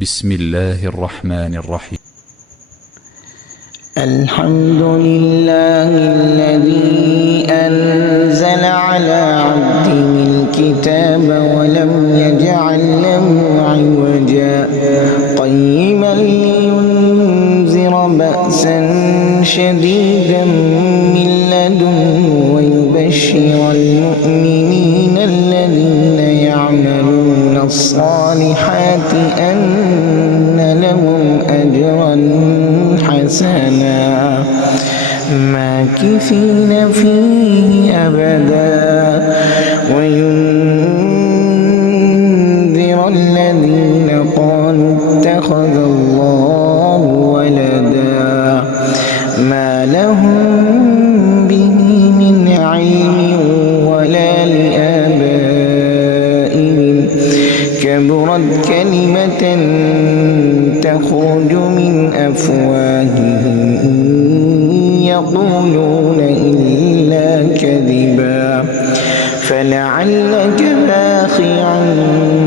بسم الله الرحمن الرحيم. الحمد لله الذي أنزل على عبده الكتاب ولم يجعل له عوجا قيما لينذر بأسا شديدا من لدنه ويبشر المؤمنين الذين يعملون الصالحات أن لهم أجرا حسنا ماكثين فيه أبدا وينذر الذين قالوا اتخذ الله ولدا ما لهم به من علم ولا لآبائهم كبرت كلمة تخرج من أفواههم إن يقولون إلا كذبا فلعلك باخع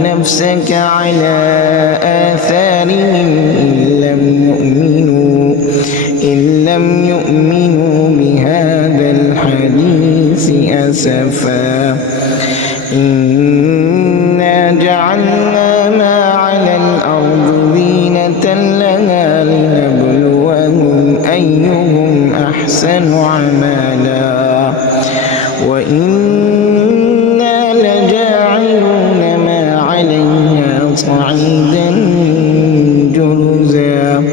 نفسك على آثارهم إن لم يؤمنوا بهذا الحديث أسفا إنا جعلنا ما على الأرض زينة لها لنبلوهم أيهم أحسن عملا وإنا لجاعلون ما عليها صعيدا جرزا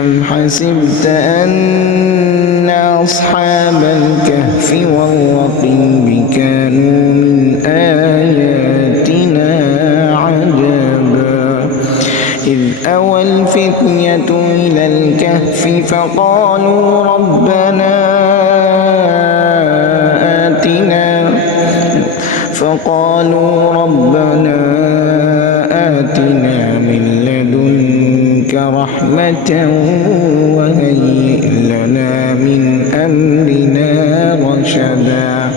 أم حسبت أن أصحاب الكهف والرقيم كانوا من آياتنا عجبا إذ أوى الفتية إلى الكهف فقالوا ربنا آتنا من لدنك رحمة وهيئ لنا من أمرنا رشدا